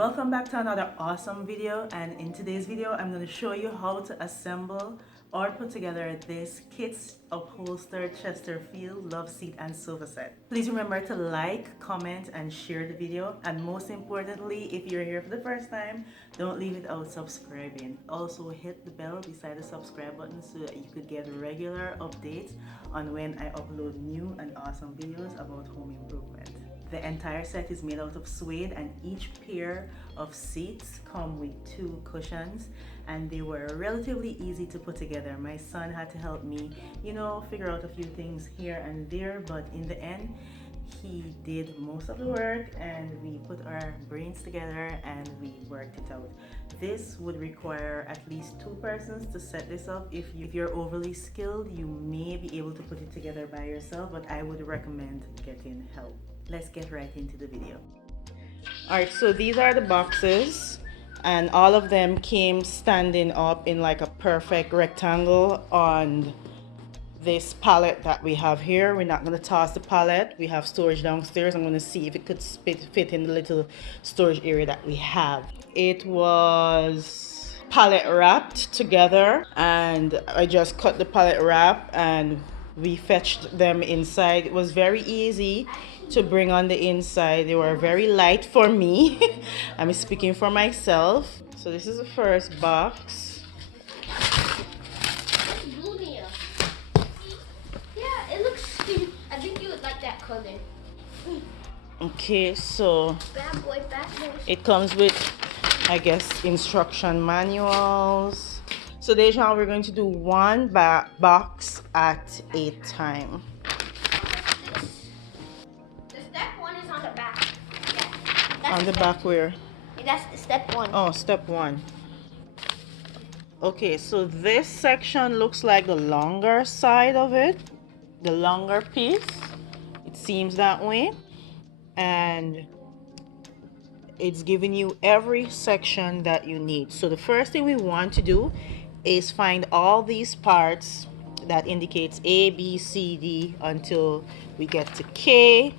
Welcome back to another awesome video, and in today's video I'm going to show you how to assemble or put together this kids upholstered Chesterfield love seat and sofa set. Please remember to like, comment and share the video, and most importantly, if you're here for the first time, don't leave it out subscribing. Also hit the bell beside the subscribe button so that you could get regular updates on when I upload new and awesome videos about home improvement. The entire set is made out of suede, and each pair of seats come with 2 cushions, and they were relatively easy to put together. My son had to help me, figure out a few things here and there, but in the end, he did most of the work and we put our brains together and we worked it out. This would require at least 2 persons to set this up. If you're overly skilled, you may be able to put it together by yourself, but I would recommend getting help. Let's get right into the video. Alright, so these are the boxes, and all of them came standing up in like a perfect rectangle on this pallet that we have here. We're not going to toss the pallet. We have storage downstairs. I'm going to see if it could fit in the little storage area that we have. It was pallet wrapped together, and I just cut the pallet wrap and we fetched them inside. It was very easy to bring on the inside. They were very light for me. I'm speaking for myself. So this is the first box. Yeah, it looks cute. I think you would like that color. Okay, so Bad boy, bad boy. it comes with, I guess, instruction manuals. So Dejan, we're going to do one box at a time. The step 1 is on the back. Yeah, On the back where? That's step 1. Oh, step 1. Okay, so this section looks like the longer side of it, the longer piece. It seems that way. And it's giving you every section that you need. So the first thing we want to do is find all these parts that indicates A, B, C, D until we get to K.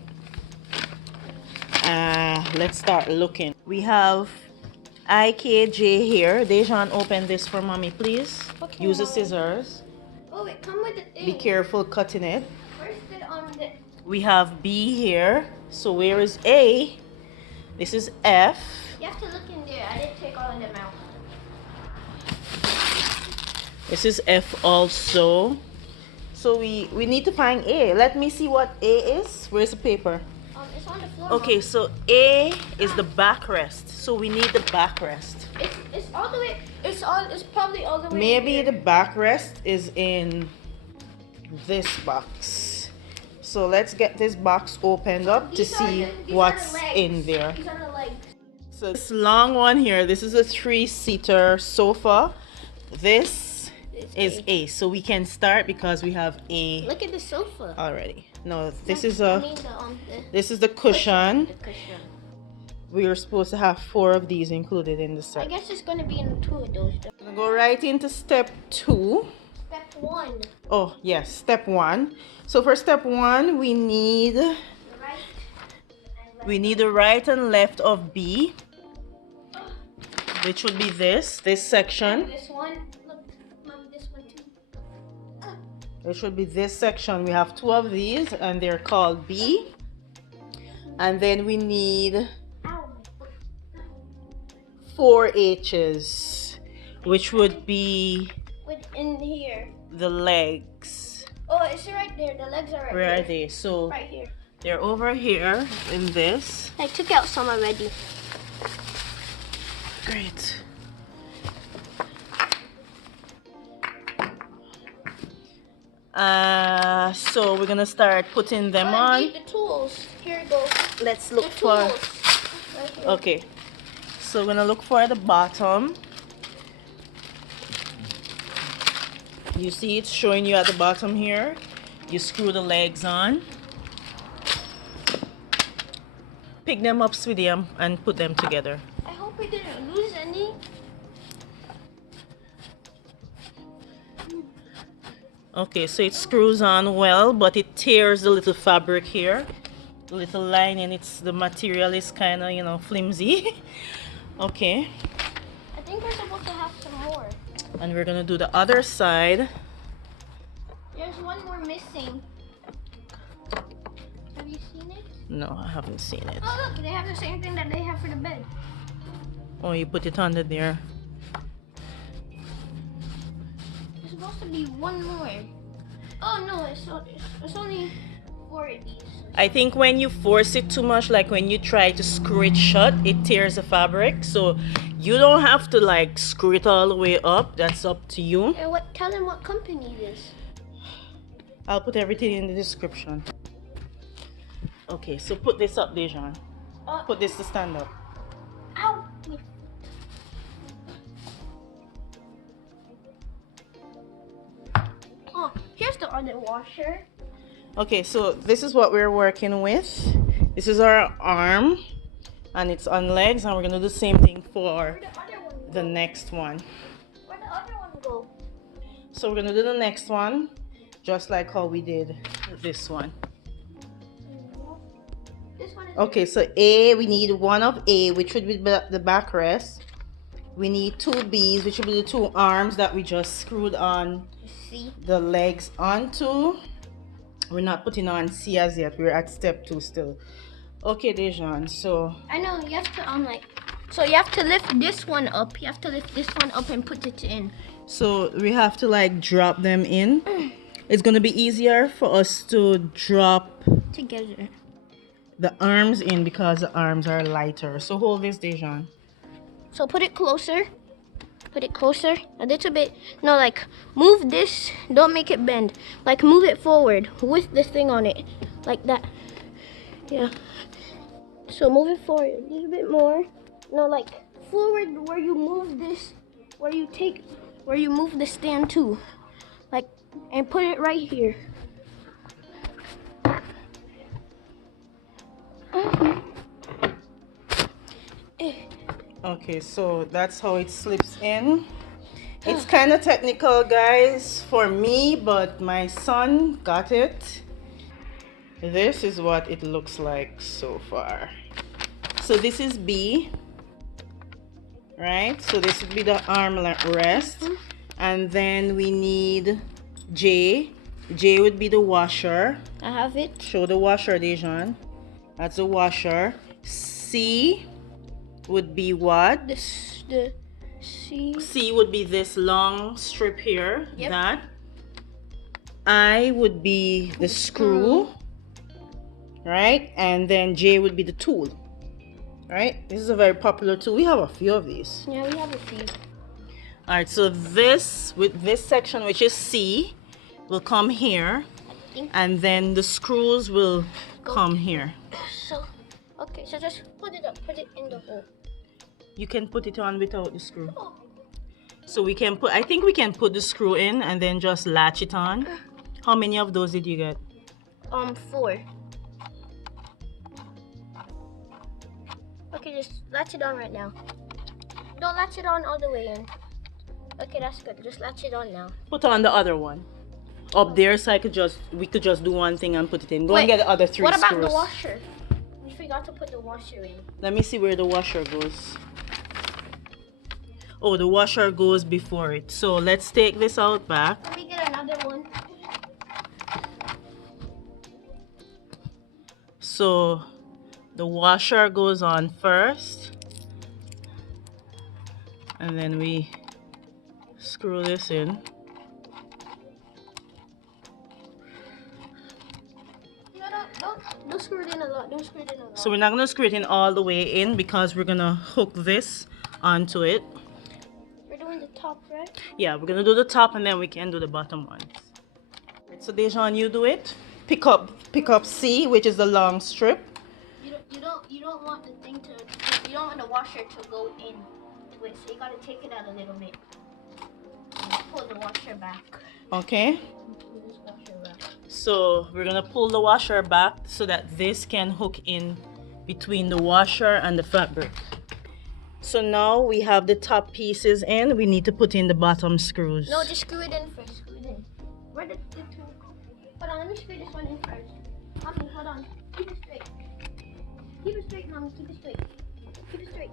Let's start looking. We have I, K, J here. Dejan, open this for mommy, please. Okay, Use the Mommy. scissors. Oh, it come with the thing. Be careful cutting it. Where's it on the... We have B here. So where is A? This is F. You have to look in there. I didn't take all of them out. This is F also. So we need to find A. Let me see what A is. Where's the paper? It's on the floor. Okay, so A is the backrest. So we need the backrest. It's all the way... It's probably all the way Maybe here. the backrest is in this box. So let's get this box opened up to These are see the what's legs. in there. These are the legs. So this long one here, this is a 3-seater sofa. This is A. So we can start because we have A Look at the sofa. already. No, this is I a mean this is the cushion. The cushion. We were supposed to have 4 of these included in the I set. guess it's gonna be in 2 of those. We're gonna go right into step 2. Step 1. Oh yes, step 1. So for step 1, we need The right the right and left of B, which would be this section. This one. Look, Mom, this one too. It should be this section. We have 2 of these and they're called B. And then we need Ow, my foot. 4 H's, which would be In here. the legs. Oh, it's right there. The legs are right Where are here. they? So Right here. they're over here in this. I took out some already. Great. So we're gonna start putting them I on. need the tools. Here it goes. Let's look The for. tools. Right here. Okay. So we're gonna look for the bottom. You see it's showing you at the bottom here. You screw the legs on. Pick them up, sweetie, and put them together. I hope we didn't lose any. Okay, so it screws on well, but it tears the little fabric here. The little lining, the material is kind of, flimsy. Okay. I think we're supposed to have some more. And we're gonna do the other side. There's one more missing. Have you seen it? No, I haven't seen it. Oh look, they have the same thing that they have for the bed. Oh, you put it under there. There's supposed to be one more. Oh no, it's only 4 of these. I think when you force it too much, like when you try to screw it shut, it tears the fabric. So you don't have to like screw it all the way up. That's up to you. And tell them what company it is. I'll put everything in the description. Okay, so put this up, Dejan. Put this to stand up. Ow! Oh, here's the other washer. Okay, so this is what we're working with. This is our arm, and it's on legs, and we're gonna do the same thing for the next one. Where'd the other one go? So we're gonna do the next one, just like how we did this one. This one is Okay, so A, we need one of A, which would be the backrest. We need two B's, which would be the two arms that we just screwed on C. the legs onto. We're not putting on C as yet. We're at step 2 still. Okay, Dejan, so I know, you have to so you have to lift this one up. You have to lift this one up and put it in. so we have to like drop them in. It's gonna be easier for us to drop Together. the arms in because the arms are lighter. So hold this, Dejan. So put it closer. Put it closer. A little bit. No, like move this. Don't make it bend. Like move it forward with this thing on it. Like that. Yeah. So move it forward a little bit more. No, like forward where you move this. Where you move the stand to. Like, and put it right here. Okay, so that's how it slips in. It's kind of technical, guys, for me, but my son got it. This is what it looks like so far. So this is B, right? So this would be the arm rest. And then we need J. J would be the washer. I have it. Show the washer, Dejan. That's the washer. C would be what? The C. C would be this long strip here. Yep. That. I would be the screw. Right? And then J would be the tool. Right? This is a very popular tool. We have a few of these. Yeah, we have a few. Alright, so this, with this section, which is C, will come here. And then the screws will come here. So, okay, so just put it up. Put it in the hole. You can put it on without the screw. So we can put, I think we can put the screw in and then just latch it on. How many of those did you get? 4. Okay, just latch it on right now. Don't latch it on all the way in. Okay, that's good. Just latch it on now. Put on the other one. Up there, so we could just do one thing and put it in. Go and get the other 3 what screws. about the washer? We forgot to put the washer in. Let me see where the washer goes. Oh, the washer goes before it. So let's take this out back. Let me get another one. So the washer goes on first. And then we screw this in. Don't screw it in a lot. Don't screw it in a lot. So we're not going to screw it in all the way in because we're going to hook this onto it. We're doing the top, right? Yeah, we're going to do the top and then we can do the bottom ones. So Dejan, you do it. Pick up C, which is the long strip. You don't want the thing to, you don't want the washer to go in to it, so you gotta take it out a little bit. And pull the washer back. Okay. Pull this washer back. So we're gonna pull the washer back so that this can hook in between the washer and the fabric. So now we have the top pieces in. We need to put in the bottom screws. No, just screw it in first. Screw it in. Where did the two? Hold on, let me screw this one in first. Mommy, hold on. Keep it straight. Keep it straight, Mommy. Keep it straight. Keep it straight.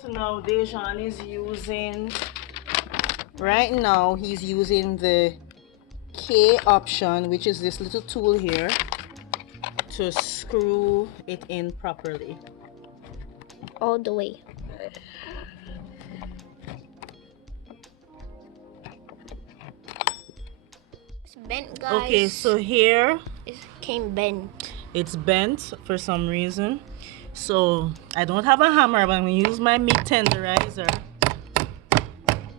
So now Dejan is using, right now he's using the K option, which is this little tool here, to screw it in properly. All the way. It's bent, guys. Okay, so here it came bent. it's bent for some reason. So I don't have a hammer, but I'm gonna use my meat tenderizer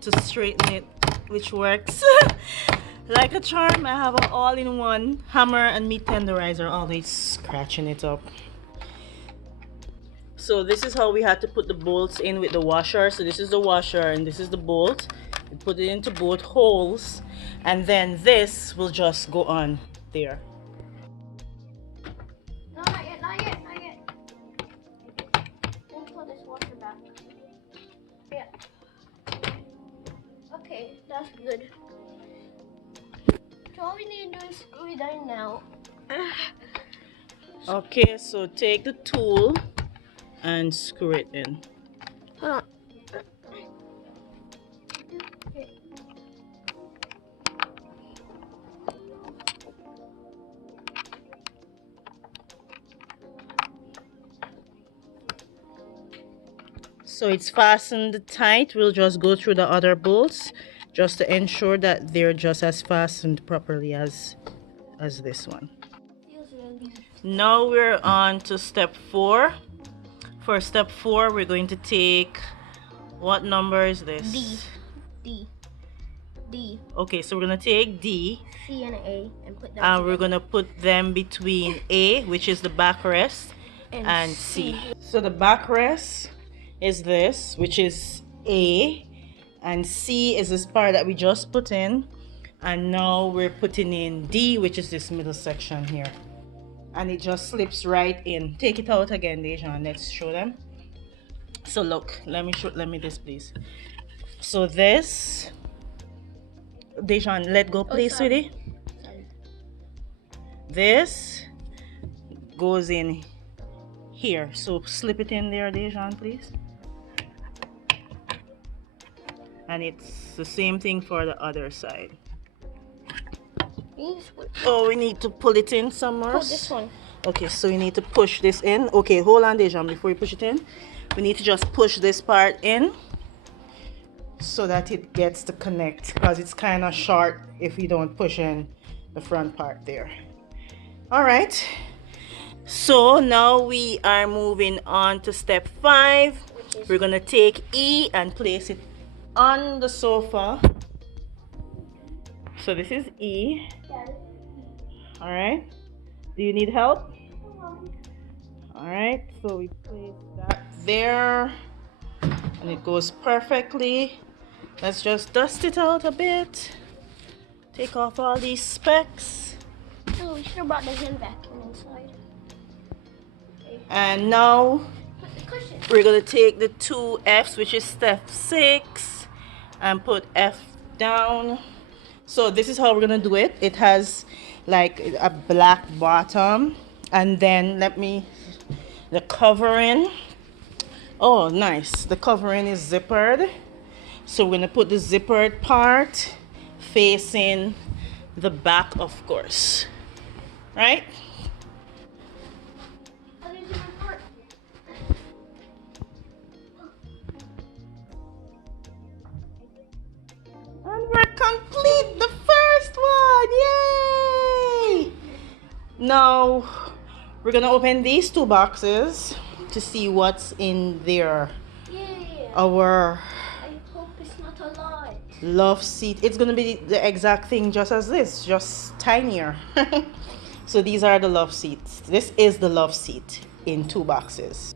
to straighten it, which works like a charm. I have an all-in-one hammer and meat tenderizer, always scratching it up. So this is how we had to put the bolts in with the washer. So this is the washer and this is the bolt. We put it into both holes, and then this will just go on there. No, not yet, not yet, not yet. Don't pull this washer back. Yeah. Okay, that's good. So all we need to do is screw it in now. Okay, so take the tool and screw it in. Hold on. So it's fastened tight. We'll just go through the other bolts just to ensure that they're just as fastened properly as this one. Now we're on to step 4. For step 4, we're going to take, what number is this? D. Okay, so we're gonna take D, C and A and put them and we're together. gonna put them between A, which is the backrest, and C. So the backrest is this, which is A, and C is this part that we just put in, and now we're putting in D, which is this middle section here, and it just slips right in. Take it out again, Dejan. Let's show them. So look, let me this, please. So this, Dejan, let go, please, sweetie. This goes in here, so slip it in there, Dejan, please. And it's the same thing for the other side. Oh, we need to pull it in somewhere. Pull this one. Okay, so you need to push this in. Okay, hold on, Dejan, before you push it in. We need to just push this part in so that it gets to connect, because it's kind of short if you don't push in the front part there. All right, so now we are moving on to step 5. We're gonna take E and place it on the sofa. So this is E. All right, do you need help? All right, so we place that there and it goes perfectly. Let's just dust it out a bit, take off all these specks. Oh, we should have brought the hand vacuum inside. Okay. And now Put the cushion. we're gonna take the 2 F's, which is step 6, and put F down. So this is how we're gonna do it. It has like a black bottom, and then the covering. Oh, nice. The covering is zippered. So we're gonna put the zippered part facing the back, of course. Right? And we're complete, the first one. Yay! Now we're gonna open these 2 boxes to see what's in there. Yeah. Our I hope it's not a lot. Loveseat. It's gonna be the exact thing just as this, just tinier. So these are the Loveseats. This is the Loveseat in 2 boxes.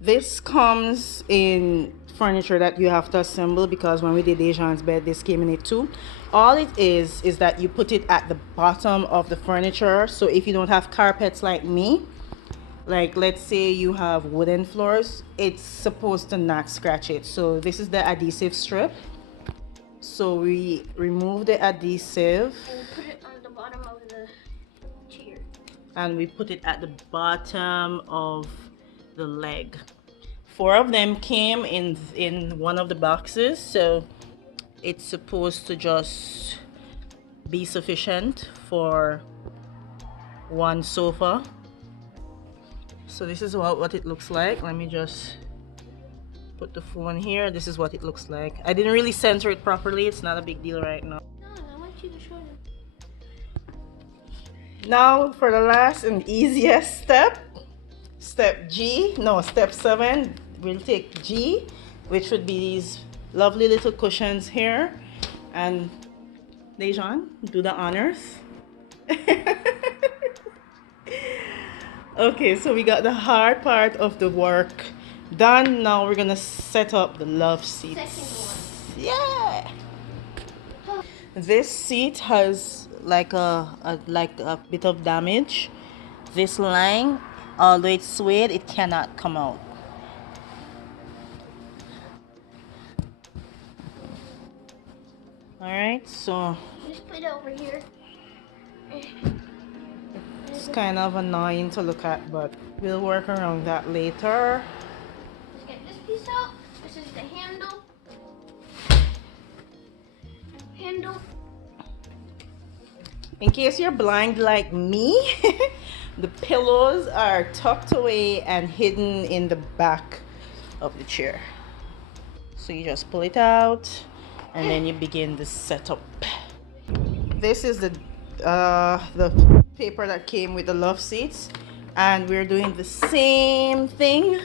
This comes in furniture that you have to assemble, because when we did Dejan's bed, this came in it too. All it is that you put it at the bottom of the furniture. So if you don't have carpets like me, like let's say you have wooden floors, it's supposed to not scratch it. So this is the adhesive strip. So we remove the adhesive And put it on the bottom of the chair. and we put it at the bottom of the leg. 4 of them came in one of the boxes, so it's supposed to just be sufficient for one sofa. So this is what it looks like. Let me just put the phone here. This is what it looks like. I didn't really center it properly. It's not a big deal right now. No, I want you to show them. Now for the last and easiest step. Step 7. We'll take G, which would be these lovely little cushions here. And Dejan, do the honors. Okay, so we got the hard part of the work done. Now we're gonna set up the love seat. Yeah. This seat has like a bit of damage. This line, although it's suede, it cannot come out. All right, so Just put it over here. it's kind of annoying to look at, but we'll work around that later. Let's get this piece out. This is the handle. In case you're blind like me, the pillows are tucked away and hidden in the back of the chair. So you just pull it out and then you begin the setup. This is the paper that came with the love seats, and we're doing the same thing.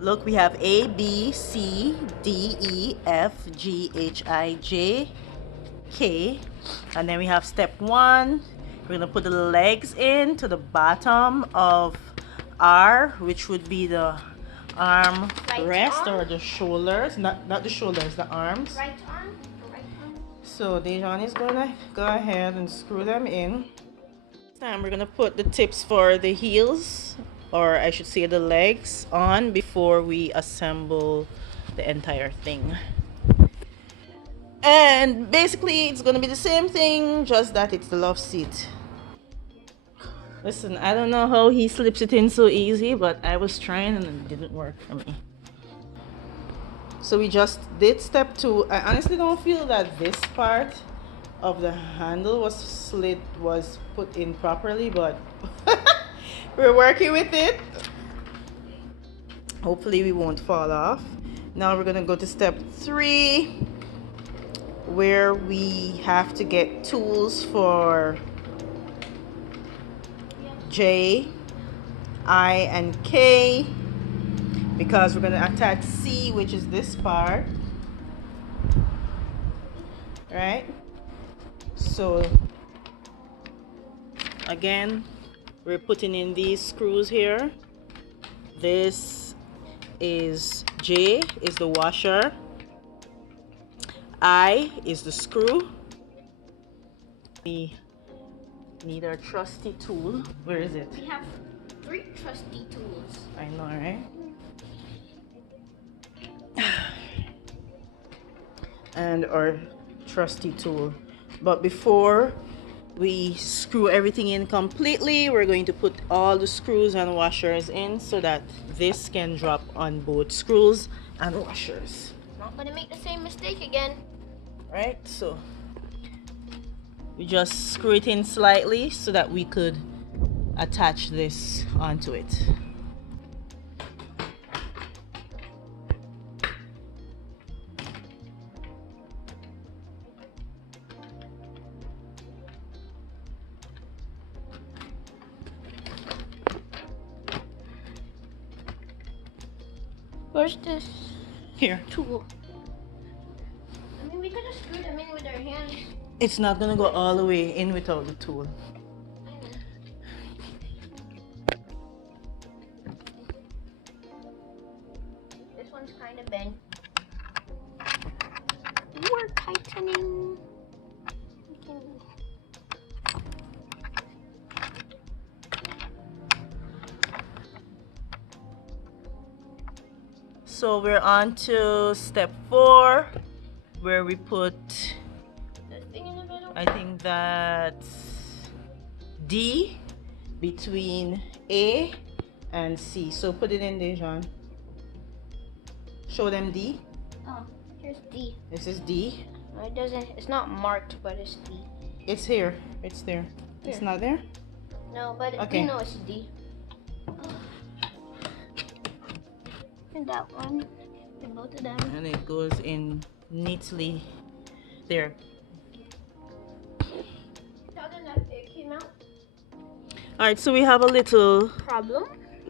Look, we have A, B, C, D, E, F, G, H, I, J, K, and then we have step 1. We're gonna put the legs in to the bottom of R, which would be the arm rest or the shoulders, not the shoulders, the arms. Right arm. So Dejan is gonna go ahead and screw them in. This time we're gonna put the tips for the heels, or I should say the legs, on before we assemble the entire thing. And basically it's gonna be the same thing, just that it's the love seat. Listen, I don't know how he slips it in so easy, but I was trying and it didn't work for me. So we just did step 2. I honestly don't feel that this part of the handle was put in properly, but we're working with it. Hopefully we won't fall off. Now we're gonna go to step 3, where we have to get tools for J, I, and K, because we're going to attach C, which is this part, right? So again, we're putting in these screws here. This is J, is the washer. I is the screw. We need our trusty tool. Where is it? We have 3 trusty tools. I know, right? And our trusty tool. But before we screw everything in completely, we're going to put all the screws and washers in so that this can drop on both screws and washers. Not gonna make the same mistake again. Right, so we just screw it in slightly so that we could attach this onto it. Where's this Here. tool? I mean, we could have screwed them in with our hands. It's not gonna go all the way in without the tool. This one's kind of bent. We're tightening. So we're on to step 4, where we put, This thing in the middle. I think that's D between A and C. So put it in there, John. Show them D. Oh, here's D. This is D. It doesn't, it's not marked, but it's D. It's here. It's there. It's Here. not there? No, but Okay. you know it's D. And that one, and both of them. And it goes in neatly there. Tell them that it came out. Alright, so we have a little Problem.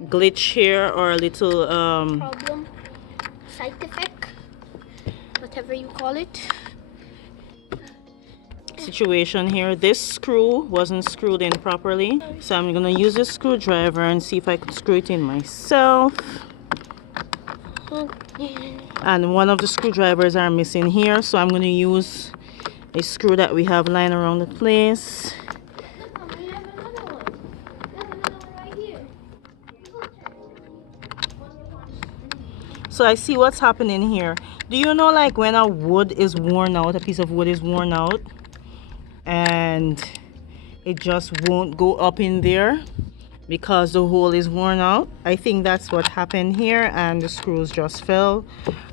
glitch here, or a little Problem. Scientific. Whatever you call it. situation here. This screw wasn't screwed in properly, so I'm gonna use a screwdriver and see if I could screw it in myself. And one of the screwdrivers are missing here, so I'm gonna use a screw that we have lying around the place. Look, we have another one. We have another one right here. So I see what's happening here. Do you know, like, when a wood is worn out, a piece of wood is worn out, and it just won't go up in there because the hole is worn out? I think that's what happened here, and the screws just fell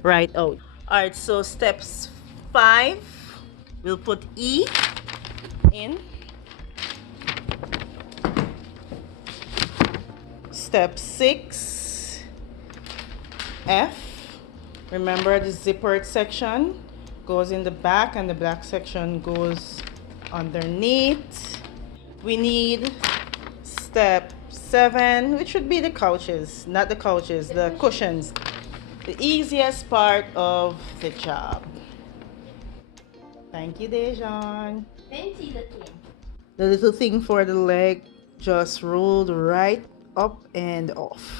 right out. All right, so steps 5, we'll put E in. Step 6, F. Remember, the zippered section goes in the back and the black section goes underneath. We need step 7, which should be the couches, not the couches, the cushions. The easiest part of the job. Thank you, Dejan. Fancy looking. The little thing for the leg just rolled right up and off.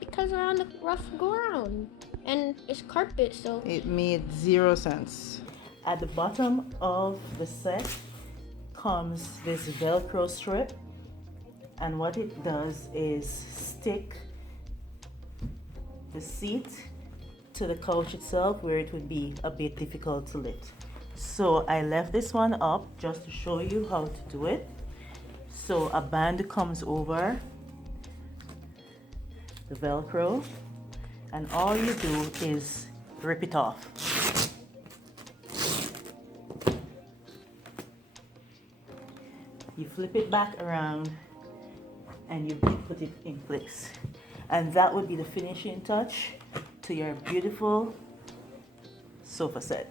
Because we're on the rough ground. And it's carpet, so. It made 0 sense. At the bottom of the set comes this velcro strip, and what it does is stick the seat to the couch itself, where it would be a bit difficult to lift. So I left this one up just to show you how to do it. So a band comes over the velcro, and all you do is rip it off. You flip it back around and you put it in place, and that would be the finishing touch to your beautiful sofa set.